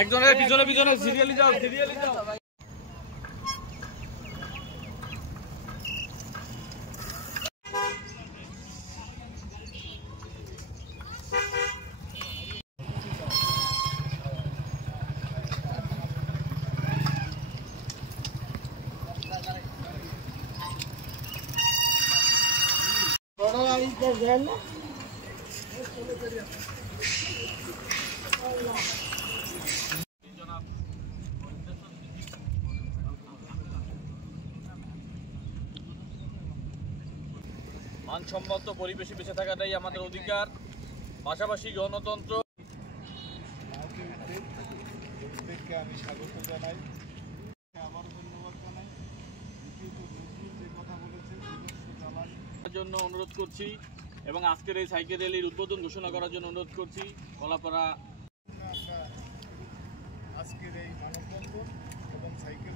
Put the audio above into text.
একজনের পিছনে পিছনে সিরিয়ালি যাও। মানসম্মত পরিবেশে বেঁচে থাকাটাই আমাদের অধিকার, পাশাপাশি গণতন্ত্র। আমি স্বাগত জানাই, আবারও ধন্যবাদ জানাই। যে কথা বলেছে জন্য অনুরোধ করছি এবং আজকের এই সাইকেল র্যালির উদ্বোধন ঘোষণা করার জন্য অনুরোধ করছি। কলাপাড়া আমরা আজকের এই মানববন্ধন এবং সাইকেল